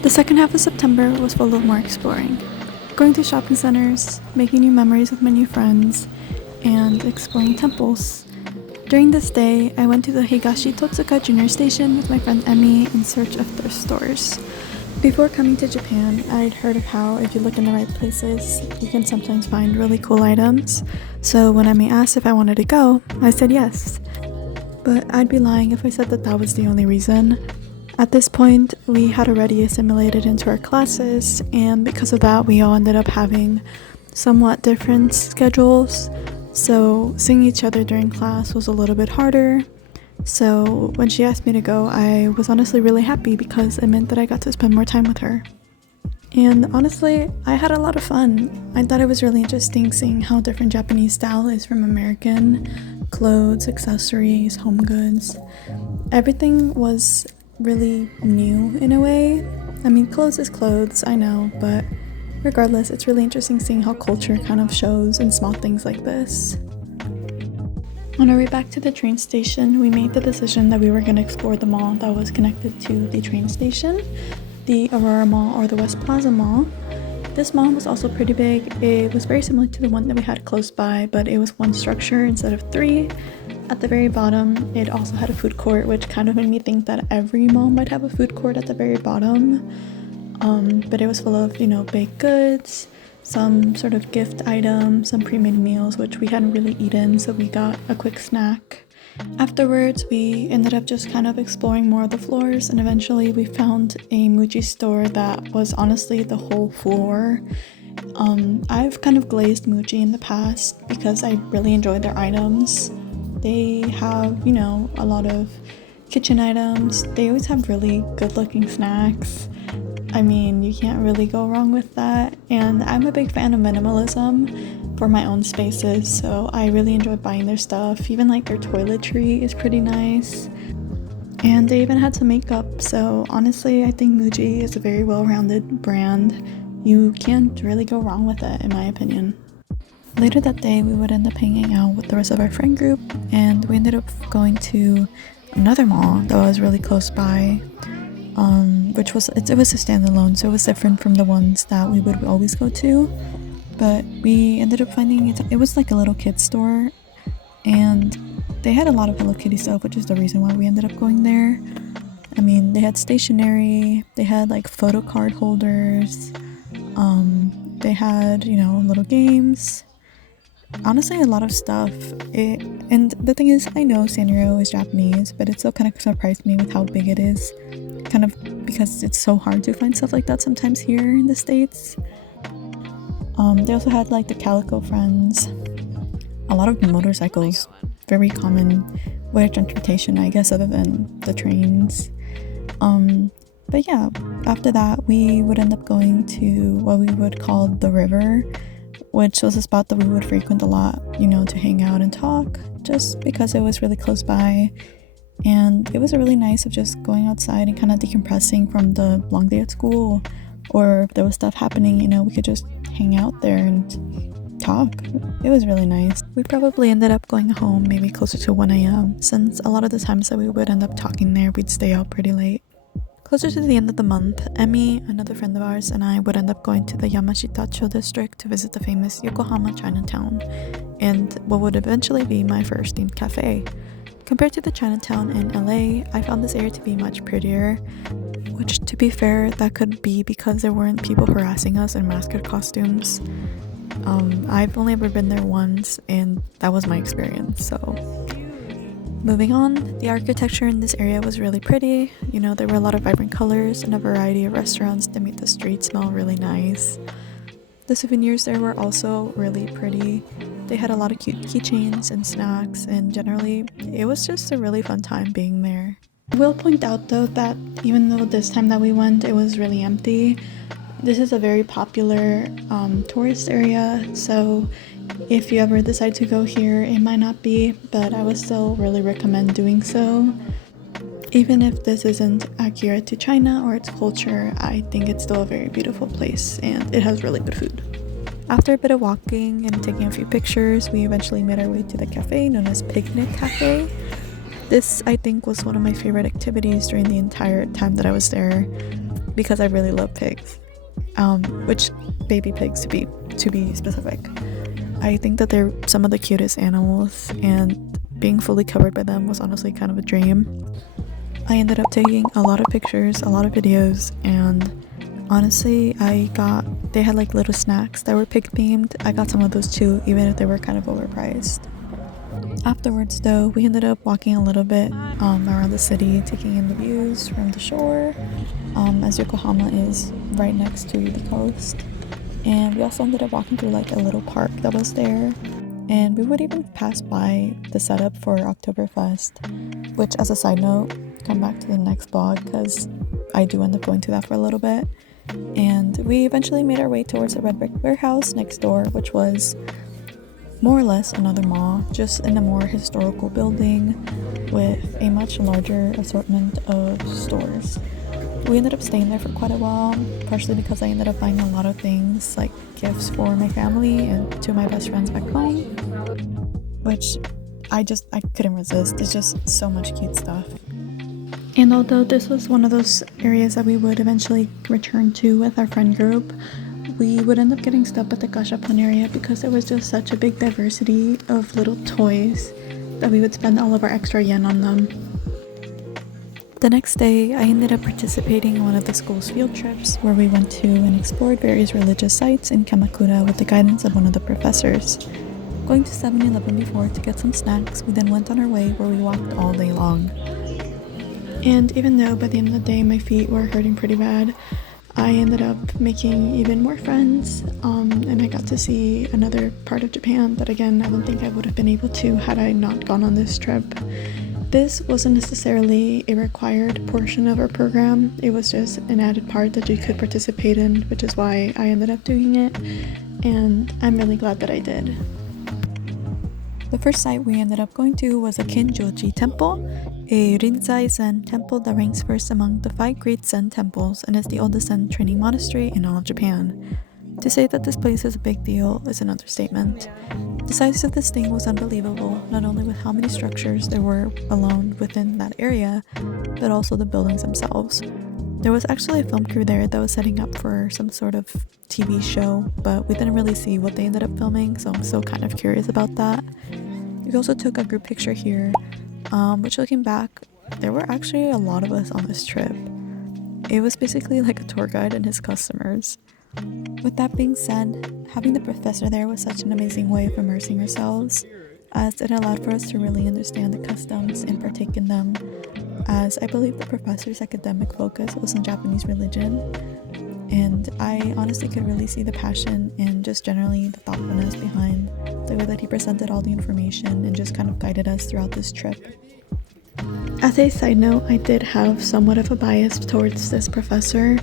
The second half of September was full of more exploring. Going to shopping centers, making new memories with my new friends, and exploring temples. During this day, I went to the Higashi Totsuka Junior Station with my friend Emmy in search of thrift stores. Before coming to Japan, I'd heard of how if you look in the right places, you can sometimes find really cool items. So when Emmy asked if I wanted to go, I said yes. But I'd be lying if I said that that was the only reason. At this point, we had already assimilated into our classes, and because of that, we all ended up having somewhat different schedules, so seeing each other during class was a little bit harder. So when she asked me to go, I was honestly really happy because it meant that I got to spend more time with her. And honestly, I had a lot of fun. I thought it was really interesting seeing how different Japanese style is from American. Clothes, accessories, home goods. Everything was really new in a way. I mean, clothes is clothes, I know, but regardless, it's really interesting seeing how culture kind of shows in small things like this. On our way back to the train station, we made the decision that we were going to explore the mall that was connected to the train station, the Aurora Mall or the West Plaza Mall. This mall was also pretty big. It was very similar to the one that we had close by, but it was one structure instead of three. At the very bottom, it also had a food court, which kind of made me think that every mall might have a food court at the very bottom. But it was full of, baked goods, some sort of gift items, some pre-made meals, which we hadn't really eaten, so we got a quick snack. Afterwards, we ended up just kind of exploring more of the floors, and eventually we found a Muji store that was honestly the whole floor. I've kind of glazed Muji in the past because I really enjoy their items. They have, a lot of kitchen items. They always have really good-looking snacks. I mean, you can't really go wrong with that. And I'm a big fan of minimalism for my own spaces, so I really enjoy buying their stuff. Even like their toiletry is pretty nice. And they even had some makeup, so honestly, I think Muji is a very well-rounded brand. You can't really go wrong with it, in my opinion. Later that day, we would end up hanging out with the rest of our friend group, and we ended up going to another mall that was really close by, which was a standalone, so it was different from the ones that we would always go to. But we ended up finding it was like a little kid's store, and they had a lot of Hello Kitty stuff, which is the reason why we ended up going there. I mean, they had stationery, they had like photo card holders, they had, little games. Honestly, a lot of stuff. And the thing is, I know Sanrio is Japanese, but it still kind of surprised me with how big it is. Kind of because it's so hard to find stuff like that sometimes here in the States. They also had like the Calico Friends, a lot of motorcycles, very common way of transportation, I guess, other than the trains. But yeah, after that, we would end up going to what we would call the river, which was a spot that we would frequent a lot, to hang out and talk, just because it was really close by. And it was really nice of just going outside and kind of decompressing from the long day at school, or if there was stuff happening, we could just hang out there and talk. It was really nice. We probably ended up going home maybe closer to 1 a.m. since a lot of the times that we would end up talking there, we'd stay out pretty late. Closer to the end of the month, Emmy, another friend of ours, and I would end up going to the Yamashita-cho district to visit the famous Yokohama Chinatown and what would eventually be my first themed cafe. Compared to the Chinatown in LA, I found this area to be much prettier, which, to be fair, that could be because there weren't people harassing us in mascot costumes. I've only ever been there once, and that was my experience, so... Moving on, the architecture in this area was really pretty. There were a lot of vibrant colors and a variety of restaurants that made the street smell really nice. The souvenirs there were also really pretty. They had a lot of cute keychains and snacks, and generally, it was just a really fun time being there. I will point out though that even though this time that we went, it was really empty, this is a very popular tourist area, so if you ever decide to go here, it might not be, but I would still really recommend doing so. Even if this isn't accurate to China or its culture, I think it's still a very beautiful place and it has really good food. After a bit of walking and taking a few pictures, we eventually made our way to the cafe known as Pignic Cafe. This, I think, was one of my favorite activities during the entire time that I was there. because I really love pigs, which baby pigs to be specific. I think that they're some of the cutest animals, and being fully covered by them was honestly kind of a dream. I ended up taking a lot of pictures, a lot of videos, and honestly, they had like little snacks that were pig themed. I got some of those too, even if they were kind of overpriced. Afterwards though, we ended up walking a little bit around the city, taking in the views from the shore, as Yokohama is right next to the coast. And we also ended up walking through like a little park that was there. And we would even pass by the setup for Oktoberfest, which, as a side note, come back to the next vlog because I do end up going to that for a little bit. And we eventually made our way towards the red brick warehouse next door, which was more or less another mall, just in a more historical building with a much larger assortment of stores. We ended up staying there for quite a while, partially because I ended up buying a lot of things like gifts for my family and to my best friends back home, which I couldn't resist. It's just so much cute stuff. And although this was one of those areas that we would eventually return to with our friend group, we would end up getting stuck at the gashapon area because there was just such a big diversity of little toys that we would spend all of our extra yen on them. The next day, I ended up participating in one of the school's field trips where we went to and explored various religious sites in Kamakura with the guidance of one of the professors. Going to 7-Eleven before to get some snacks, we then went on our way where we walked all day long. And even though by the end of the day my feet were hurting pretty bad, I ended up making even more friends, and I got to see another part of Japan that, again, I don't think I would have been able to had I not gone on this trip. This wasn't necessarily a required portion of our program. It was just an added part that you could participate in, which is why I ended up doing it, and I'm really glad that I did. The first site we ended up going to was a Kencho-ji temple, a Rinzai Zen temple that ranks first among the 5 great Zen temples and is the oldest Zen training monastery in all of Japan. To say that this place is a big deal is an understatement. The size of this thing was unbelievable, not only with how many structures there were alone within that area, but also the buildings themselves. There was actually a film crew there that was setting up for some sort of TV show, but we didn't really see what they ended up filming, so I'm still kind of curious about that. We also took a group picture here, which, looking back, there were actually a lot of us on this trip. It was basically like a tour guide and his customers. With that being said, having the professor there was such an amazing way of immersing ourselves, as it allowed for us to really understand the customs and partake in them, as I believe the professor's academic focus was on Japanese religion, and I honestly could really see the passion and just generally the thoughtfulness behind the way that he presented all the information and just kind of guided us throughout this trip. As a side note, I did have somewhat of a bias towards this professor.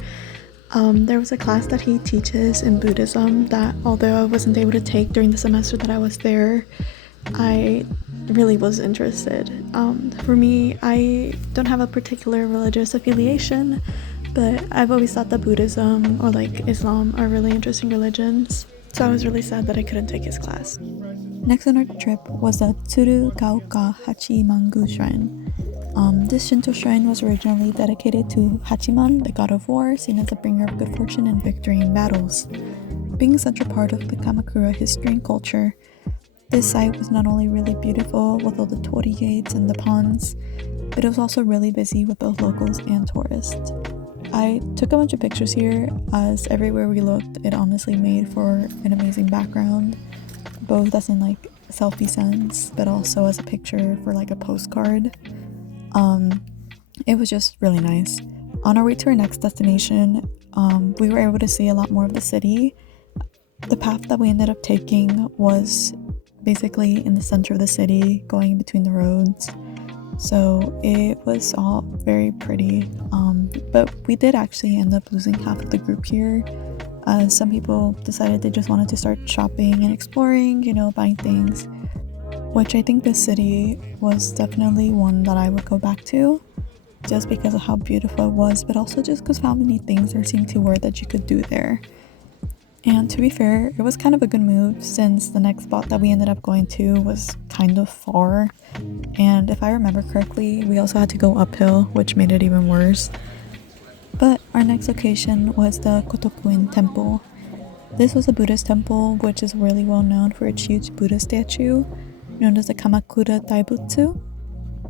There was a class that he teaches in Buddhism that, although I wasn't able to take during the semester that I was there, I really was interested. For me, I don't have a particular religious affiliation, but I've always thought that Buddhism or like Islam are really interesting religions, so I was really sad that I couldn't take his class. Next on our trip was the Tsurugaoka Hachimangu Shrine. This Shinto shrine was originally dedicated to Hachiman, the god of war, seen as a bringer of good fortune and victory in battles. Being a central part of the Kamakura history and culture, this site was not only really beautiful with all the torii gates and the ponds, but it was also really busy with both locals and tourists. I took a bunch of pictures here, as everywhere we looked, it honestly made for an amazing background, both as in like selfie sense, but also as a picture for like a postcard. It was just really nice. On our way to our next destination, we were able to see a lot more of the city. The path that we ended up taking was basically in the center of the city, going in between the roads. So it was all very pretty. But we did actually end up losing half of the group here. Some people decided they just wanted to start shopping and exploring, buying things, which I think this city was definitely one that I would go back to, just because of how beautiful it was, but also just because of how many things there seemed to were that you could do there. And to be fair, it was kind of a good move, since the next spot that we ended up going to was kind of far, and if I remember correctly, we also had to go uphill, which made it even worse. But our next location was the Kotokuin Temple. This was a Buddhist temple which is really well known for its huge Buddha statue, known as the Kamakura Daibutsu.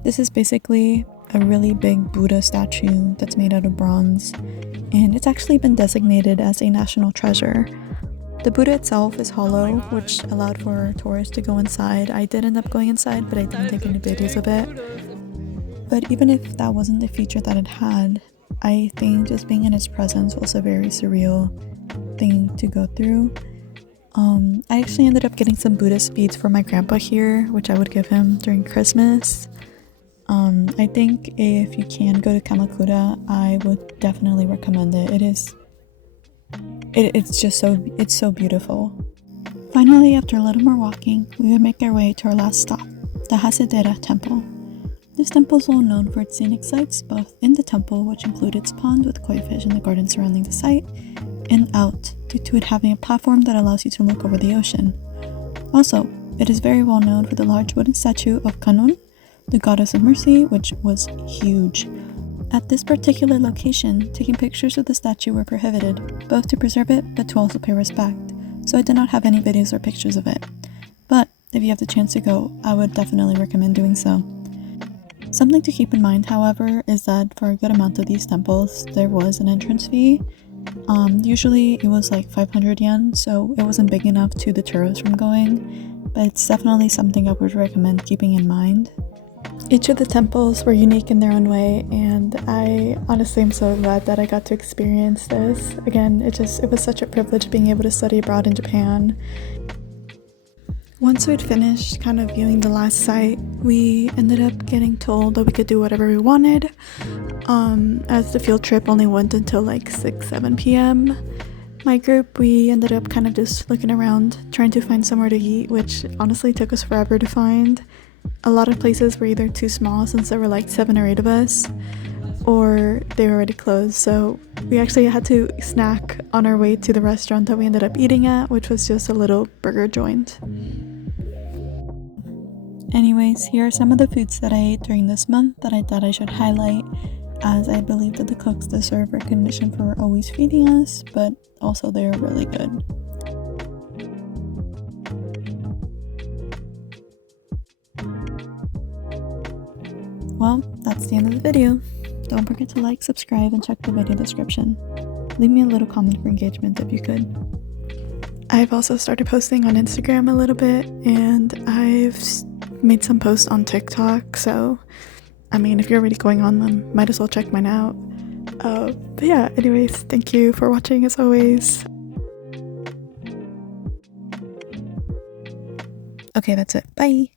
This is basically a really big Buddha statue that's made out of bronze, and it's actually been designated as a national treasure. The Buddha itself is hollow, which allowed for tourists to go inside. I did end up going inside, but I didn't take any videos of it. But even if that wasn't the feature that it had, I think just being in its presence was a very surreal thing to go through. I actually ended up getting some Buddhist beads for my grandpa here, which I would give him during Christmas. I think if you can go to Kamakura, I would definitely recommend it. It's so beautiful. Finally, after a little more walking, we would make our way to our last stop, the Hase-dera temple. This temple is well known for its scenic sights, both in the temple, which include its pond with koi fish and the garden surrounding the site, and out, due to it having a platform that allows you to look over the ocean. Also, it is very well known for the large wooden statue of Kannon, the goddess of mercy, which was huge. At this particular location, taking pictures of the statue were prohibited, both to preserve it but to also pay respect, so I did not have any videos or pictures of it. But if you have the chance to go, I would definitely recommend doing so. Something to keep in mind, however, is that for a good amount of these temples, there was an entrance fee. Usually it was like 500 yen, so it wasn't big enough to deter us from going, but it's definitely something I would recommend keeping in mind. Each of the temples were unique in their own way, and I honestly am so glad that I got to experience this. Again, it was such a privilege being able to study abroad in Japan. Once we'd finished kind of viewing the last site, we ended up getting told that we could do whatever we wanted, as the field trip only went until like 6-7 p.m. My group, we ended up kind of just looking around, trying to find somewhere to eat, which honestly took us forever to find. A lot of places were either too small since there were like 7 or 8 of us, or they were already closed, so we actually had to snack on our way to the restaurant that we ended up eating at, which was just a little burger joint. Anyways, here are some of the foods that I ate during this month that I thought I should highlight, as I believe that the cooks deserve recognition for always feeding us, but also they're really good. Well, that's the end of the video. Don't forget to like, subscribe, and check the video description. Leave me a little comment for engagement if you could. I've also started posting on Instagram a little bit, and I've made some posts on TikTok, so I mean, if you're already going on them, might as well check mine out. But yeah, anyways, thank you for watching as always. Okay, that's it. Bye!